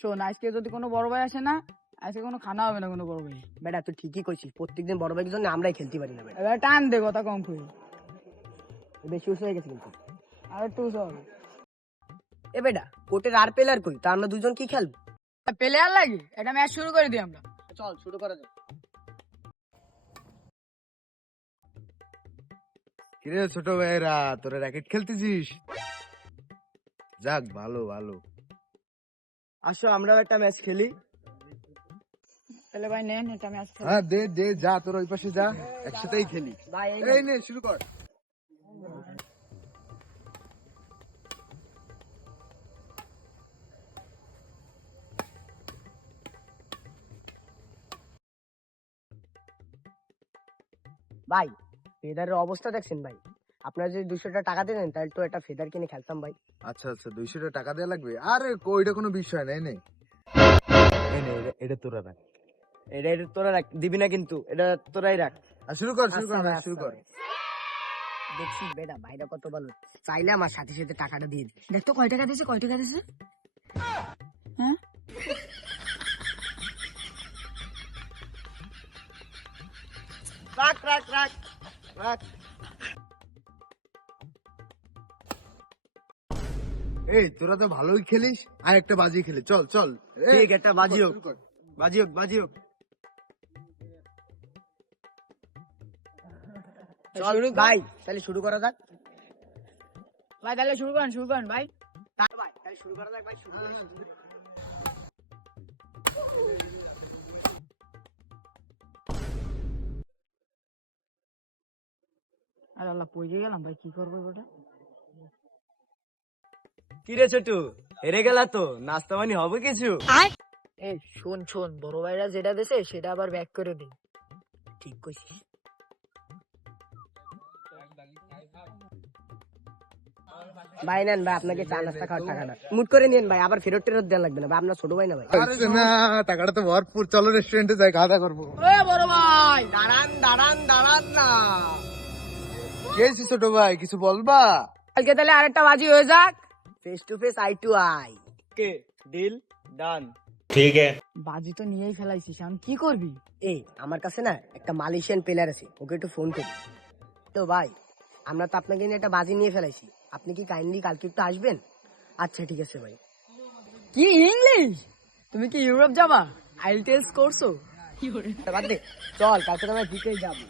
শোন, আজকে যদি কোনো বড় ভাই আসে না, আজকে কোনো খানা হবে না কোনো বড় ভাই। বেটা তুই ঠিকই কইছিস, প্রত্যেকদিন বড় ভাইয়ের জন্য আমরাই খেলতে পারি না বেটা। এবার টান দে, কথা কম কই। বেশি উৎস হয়ে গেছে কিন্তু। আর একটু সব এ বেটা কোর্টের আর প্লেয়ার কই? তা আমরা দুজন কি খেলবো? প্লেয়ার লাগে, একটা ম্যাচ শুরু করে দিই আমরা। চল শুরু করা যাক। কিরে ছোট ভাইরা, তোরা র্যাকেট খেলতেছিস? যাক, ভালো ভালো। আসো আমরাও একটা ম্যাচ খেলি। তাহলে ভাই নেন এটা ম্যাচ। হ্যাঁ দে দে, যা তোর ওই পাশে যা, একসাথেই খেলি। ভাই এই নে শুরু কর। ভাই ফেদারের অবস্থা দেখছেন ভাই? আপনারা যদি 200 টাকা দেন তাহলে তো একটা ফেদার কিনে খেলতাম ভাই। আচ্ছা আচ্ছা, 200 টাকা দেওয়া লাগবে? আরে ওইটা কোনো বিষয় নাই, নে এটা তোরা রাখ। এটা তোরা রাখ, দিবি না কিন্তু, এটা তোরাই রাখ। আর শুরু কর শুরু কর আচ্ছা ভাই, ভাই, শুরু আচ্ছা কর। ভাই। দেখছিস বেটা ভাইরা কত ভালো, চাইলে আমার সাথে সাথে টাকাটা দিয়ে দিই। দেখ তো কয় টাকা দিয়েছে, কয় টাকা দিয়েছে। হ্যাঁ, রাখ রাখ রাখ রাখ। এই তোরা তো ভালোই খেলিস, আর একটা বাজি খেলি, চল চল। এই, ঠিক, একটা বাজি হোক। শুরু কর। বাজি হোক, বাজি হোক। চল শুরু কর। ভাই তাহলে শুরু করা যাক। ভাই তাহলে শুরু করেন ভাই। ভাই তাহলে শুরু করা যাক ভাই, শুরু করি। আর আল্লাহ পড়ে গেলাম ভাই, কি করবো ওটা। কিরে ছোটু, হেরে গেলা তো, নাস্তা পানি হবে কিছু? এই শোন শোন, বড় ভাইরা যেটা দিছে সেটা আবার ব্যাক করে দিই। ঠিক কইছিস। ভাই নেন ভাই, আপনাকে চা নাস্তা খাওয়ার টাকাটা মুট করে নিন ভাই, আবার ফেরত টেরত দেওয়া লাগবে না ভাই, আপনার ছোট ভাই না ভাই। আরে না, টাকাটা তো ভরপুর, চলো রেস্টুরেন্টে যাই, খাওয়া দাওয়া করবো। এ বড় ভাই, দাঁড়ান দাঁড়ান দাঁড়ান না। কে আছিস ছোট ভাই, কিছু বলবা? কালকে তাহলে আরেকটা বাজি হয়ে যাক। Face to face, eye to eye. কে ডিল ডান। বাজি তো নিয়েই ফেলাইছিস, এখন কি করবি? এই আমার কাছে না একটা মালয়েশিয়ান প্লেয়ার আছে, ওকে একটু ফোন করি। তো ভাই আমরা তো আপনাকে নিয়ে একটা বাজি নিয়ে ফেলাইছি, আপনি কি কাইন্ডলি কালকে একটু আসবেন? আচ্ছা ঠিক আছে ভাই। কি ইংলিশ? তুমি কি ইউরোপ যাবা? আইএলটিএস করছো? বাদ দে, চল কালকে তো আমরা জিতেই যাবো।